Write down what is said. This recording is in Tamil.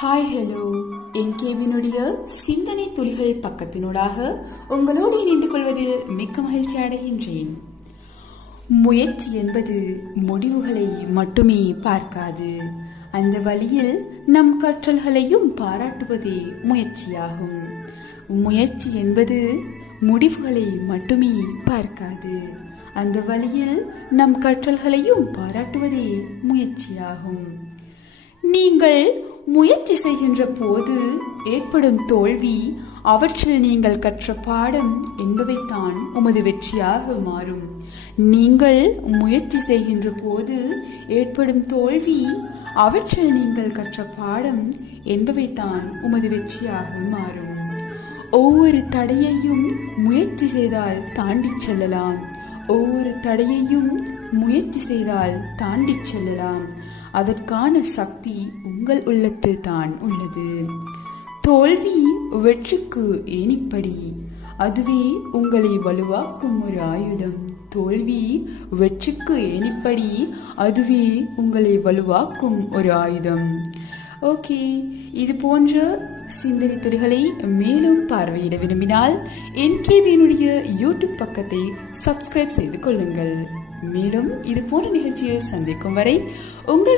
ஹாய் ஹலோ என்கேவினுடைய சிந்தனை துளிகள் பக்கத்தினூடாக உங்களோடு இணைந்து கொள்வதில் மிக்க மகிழ்ச்சி அடைகின்றேன். முயற்சி என்பது முடிவுகளை மட்டுமே பார்க்காது, அந்த வழியில் நம் கற்றல்களையும் பாராட்டுவதே முயற்சியாகும். முயற்சி என்பது முடிவுகளை மட்டுமே பார்க்காது, அந்த வழியில் நம் கற்றல்களையும் பாராட்டுவதே முயற்சியாகும். நீங்கள் முயற்சி செய்கின்ற போது ஏற்படும் தோல்வி, அவற்றில் நீங்கள் கற்ற பாடம் என்பவைத்தான் உமது வெற்றியாக மாறும். நீங்கள் முயற்சி செய்கின்ற போது ஏற்படும் தோல்வி, அவற்றில் நீங்கள் கற்ற பாடம் என்பவைத்தான் உமது வெற்றியாக மாறும். ஒவ்வொரு தடையையும் முயற்சி செய்தால் தாண்டி செல்லலாம். ஒவ்வொரு தடையையும் முயற்சி செய்தால் தாண்டி செல்லலாம். அதற்கான சக்தி உங்கள் உள்ளத்தில் தான் உள்ளது. தோல்வி வெற்றிக்கு ஏணிப்படி, அதுவே உங்களை வலுவாக்கும் ஒரு ஆயுதம். தோல்வி வெற்றிக்கு ஏணிப்படி, அதுவே உங்களை வலுவாக்கும் ஒரு ஆயுதம். ஓகே, இது போன்ற சிந்தனை துளிகளை மேலும் பார்வையிட விரும்பினால் என்கேவியினுடைய யூடியூப் பக்கத்தை சப்ஸ்கிரைப் செய்து கொள்ளுங்கள். மேலும் இது போன்ற நிகழ்ச்சியில் சந்திக்கும் வரை உங்கள்